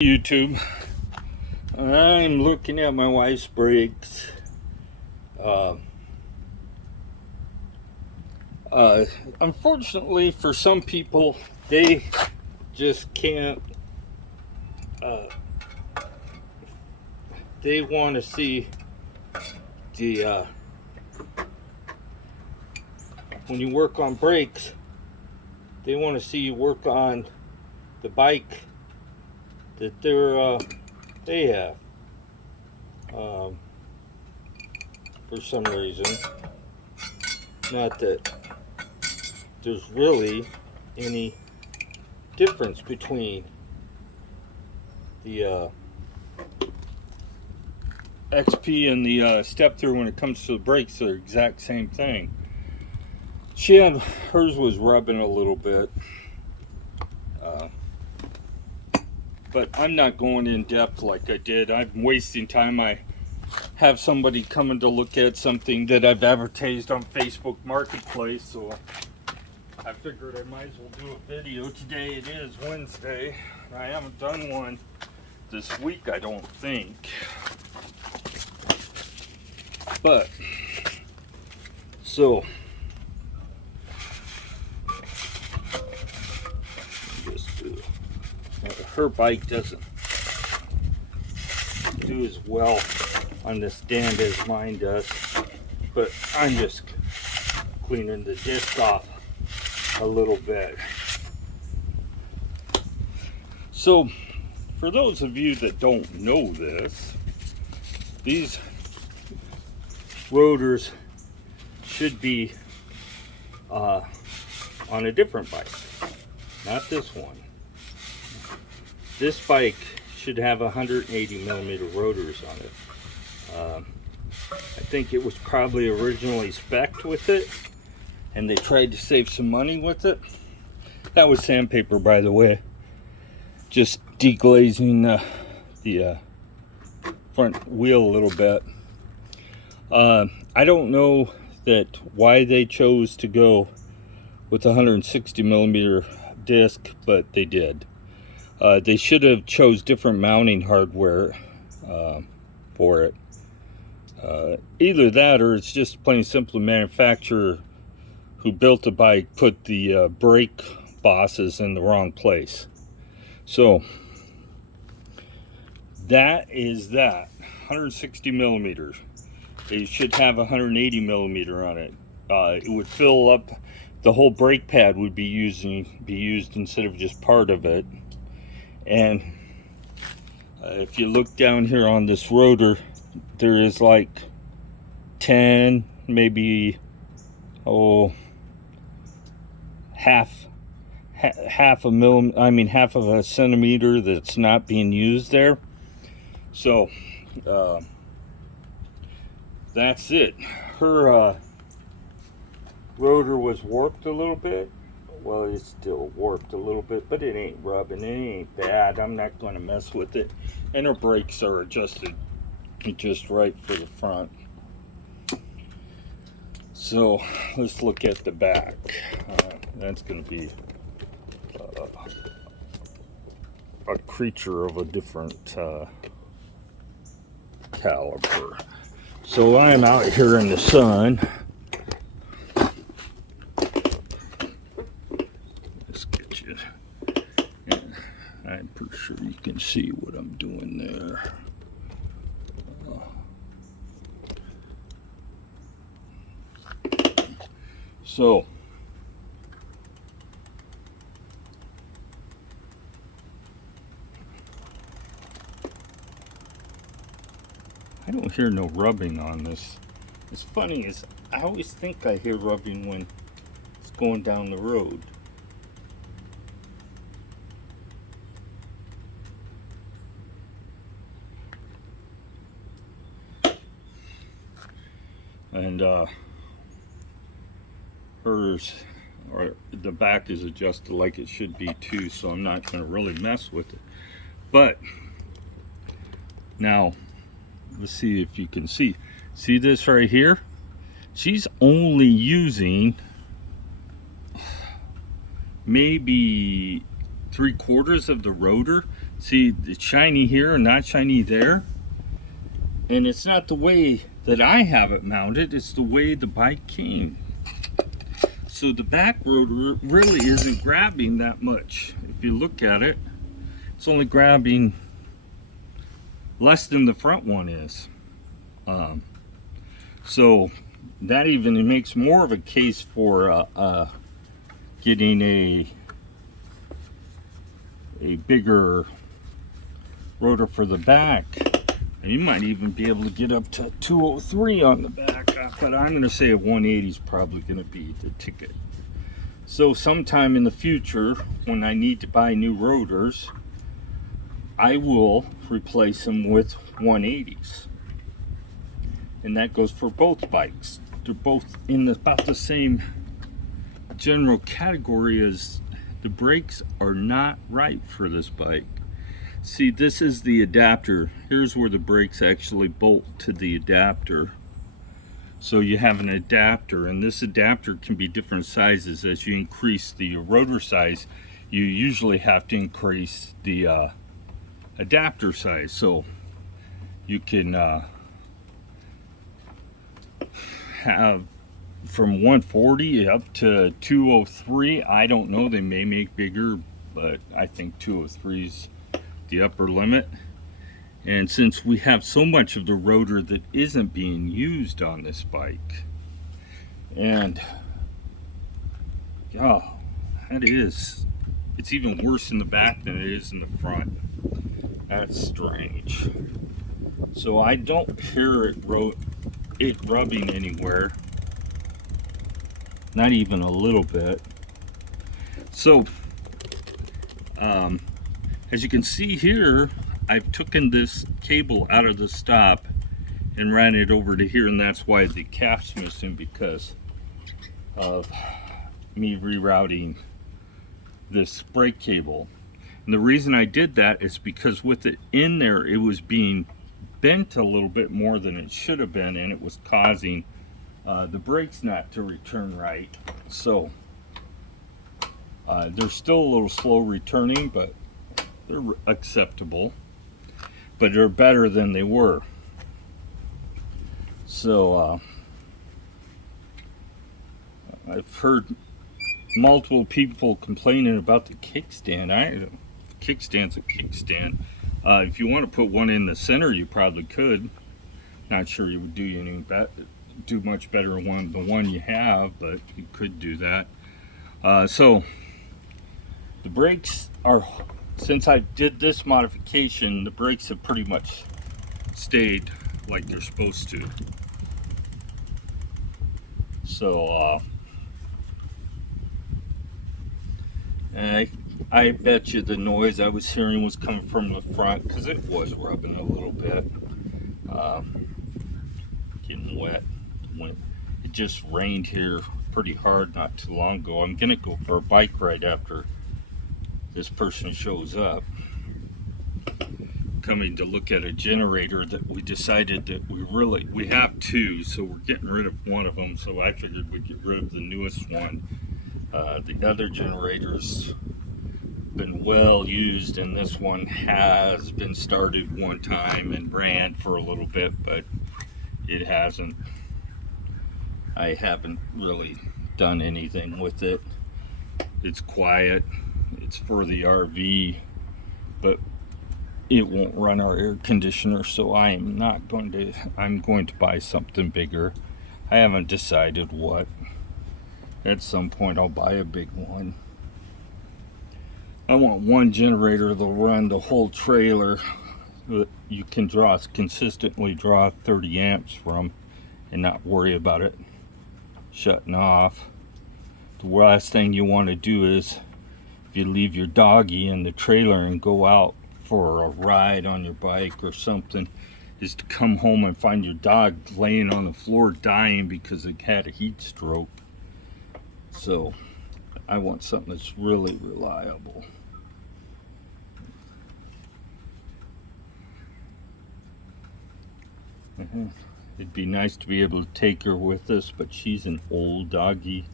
YouTube. I'm looking at my wife's brakes. Unfortunately, for some people, they just can't. They want to see the when you work on brakes. They want to see you work on the bike that they have. For some reason, not that there's really any difference between the XP and the step through when it comes to the brakes. They're the exact same thing. Hers was rubbing a little bit, but I'm not going in depth like I did. I'm wasting time. I have somebody coming to look at something that I've advertised on Facebook Marketplace, so I figured I might as well do a video today. It is Wednesday. I haven't done one this week, I don't think. But, so, her bike doesn't do as well on the stand as mine does, but I'm just cleaning the disc off a little bit. So, for those of you that don't know this, these rotors should be on a different bike, not this one. This bike should have 180 millimeter rotors on it. I think it was probably originally spec'd with it, and they tried to save some money with it. That was sandpaper, by the way, just deglazing the front wheel a little bit. I don't know why they chose to go with 160 millimeter disc, but they did. They should have chose different mounting hardware for it. Either that, or it's just plain simple manufacturer who built the bike put the brake bosses in the wrong place. So that is that 160 millimeters. They should have 180 millimeter on it. It would fill up the whole brake pad, would be used instead of just part of it. And if you look down here on this rotor, there is like 10, maybe half of a centimeter that's not being used there. So that's it. Her rotor was warped a little bit. Well, it's still warped a little bit, but it ain't rubbing. It ain't bad. I'm not going to mess with it. And her brakes are adjusted just right for the front. So let's look at the back. That's going to be a creature of a different caliber. So I'm out here in the sun. Let's get you. Yeah, I'm pretty sure you can see what I'm doing there. So I don't hear no rubbing on this. It's funny, is I always think I hear rubbing when it's going down the road. And hers, or the back is adjusted like it should be too, so I'm not going to really mess with it. But now let's see if you can see this right here. She's only using maybe 3/4 of the rotor. See, it's shiny here and not shiny there. And it's not the way that I have it mounted, it's the way the bike came. So the back rotor really isn't grabbing that much. If you look at it, it's only grabbing less than the front one is. So that even makes more of a case for getting a bigger rotor for the back. And you might even be able to get up to 203 on the back, but I'm going to say a 180 is probably going to be the ticket. So sometime in the future, when I need to buy new rotors, I will replace them with 180s. And that goes for both bikes. They're both in about the same general category as the brakes are not right for this bike. See, this is the adapter. Here's where the brakes actually bolt to the adapter. So you have an adapter, and this adapter can be different sizes. As you increase the rotor size, you usually have to increase the adapter size. So you can have from 140 up to 203. I don't know, they may make bigger, but I think 203 is the upper limit. And since we have so much of the rotor that isn't being used on this bike, and oh, it's even worse in the back than it is in the front. That's strange. So I don't hear it rubbing anywhere, not even a little bit. So as you can see here, I've taken this cable out of the stop and ran it over to here, and that's why the cap's missing, because of me rerouting this brake cable. And the reason I did that is because with it in there, it was being bent a little bit more than it should have been, and it was causing the brakes not to return right. So they're still a little slow returning, but they're acceptable, but they're better than they were. So I've heard multiple people complaining about the kickstand. Kickstand's a kickstand. If you want to put one in the center, you probably could. Not sure you would do much better than the one you have, but you could do that. So the brakes are, since I did this modification, the brakes have pretty much stayed like they're supposed to. So I bet you the noise I was hearing was coming from the front, because it was rubbing a little bit. Getting wet. It just rained here pretty hard not too long ago. I'm gonna go for a bike ride after this person shows up. Coming to look at a generator that we decided that we have two, so we're getting rid of one of them. So I figured we'd get rid of the newest one. The other generator's been well used, and this one has been started one time and ran for a little bit, but it hasn't. I haven't really done anything with it. It's quiet. It's for the RV, but it won't run our air conditioner, so I'm going to buy something bigger. I haven't decided what. At some point I'll buy a big one. I want one generator that'll run the whole trailer that you can consistently draw 30 amps from and not worry about it shutting off. The last thing you want to do is, if you leave your doggy in the trailer and go out for a ride on your bike or something, is to come home and find your dog laying on the floor dying because it had a heat stroke. So I want something that's really reliable. It'd be nice to be able to take her with us, but she's an old doggy,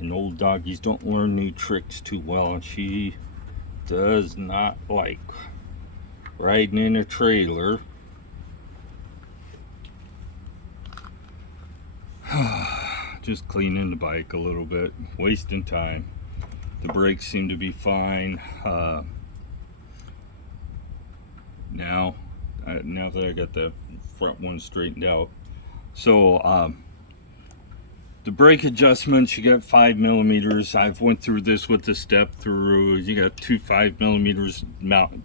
and old doggies don't learn new tricks too well, and she does not like riding in a trailer. Just cleaning the bike a little bit, wasting time. The brakes seem to be fine. Now that I got the front one straightened out. So the brake adjustments, you got 5mm. I've went through this with the step through. You got two 5mm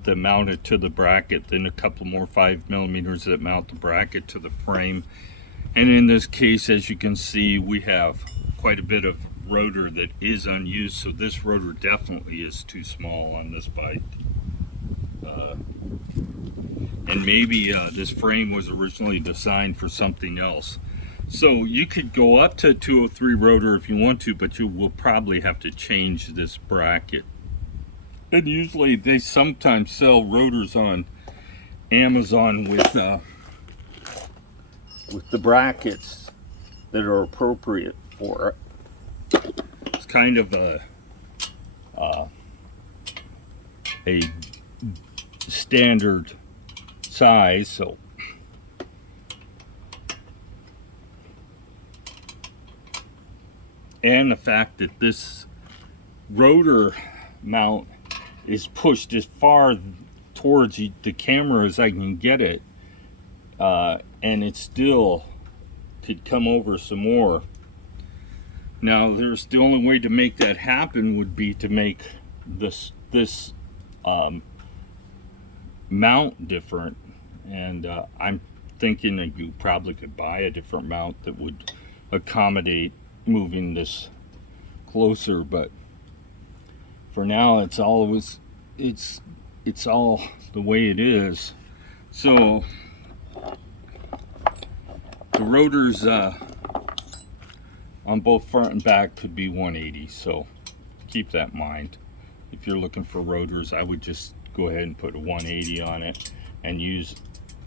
that mount it to the bracket, then a couple more 5mm that mount the bracket to the frame. And in this case, as you can see, we have quite a bit of rotor that is unused, so this rotor definitely is too small on this bike. And maybe this frame was originally designed for something else. So you could go up to 203 rotor if you want to, but you will probably have to change this bracket. And usually they sometimes sell rotors on Amazon with the brackets that are appropriate for it. It's kind of a standard size, so and the fact that this rotor mount is pushed as far towards the camera as I can get it, and it still could come over some more. Now there's the only way to make that happen would be to make this mount different, and I'm thinking that you probably could buy a different mount that would accommodate moving this closer, but for now it's all the way it is. So the rotors on both front and back could be 180, so keep that in mind. If you're looking for rotors, I would just go ahead and put a 180 on it and use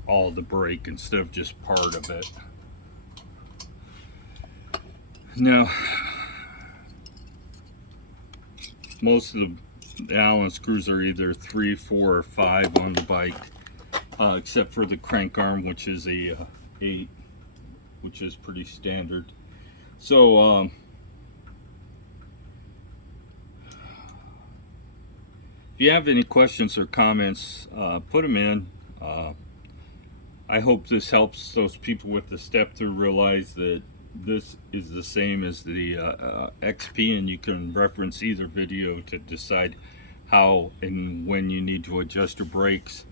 all the brake instead of just part of it. Now, most of the Allen screws are either 3, 4, or 5 on the bike, except for the crank arm, which is a 8, which is pretty standard. So if you have any questions or comments, put them in. I hope this helps those people with the step through realize that this is the same as the XP, and you can reference either video to decide how and when you need to adjust your brakes.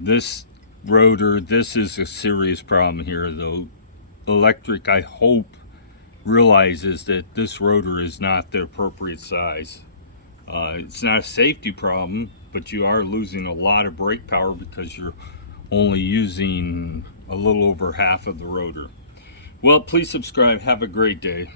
This rotor, this is a serious problem here, though. Electric, I hope, realizes that this rotor is not the appropriate size. It's not a safety problem, but you are losing a lot of brake power because you're only using a little over half of the rotor. Well, please subscribe. Have a great day.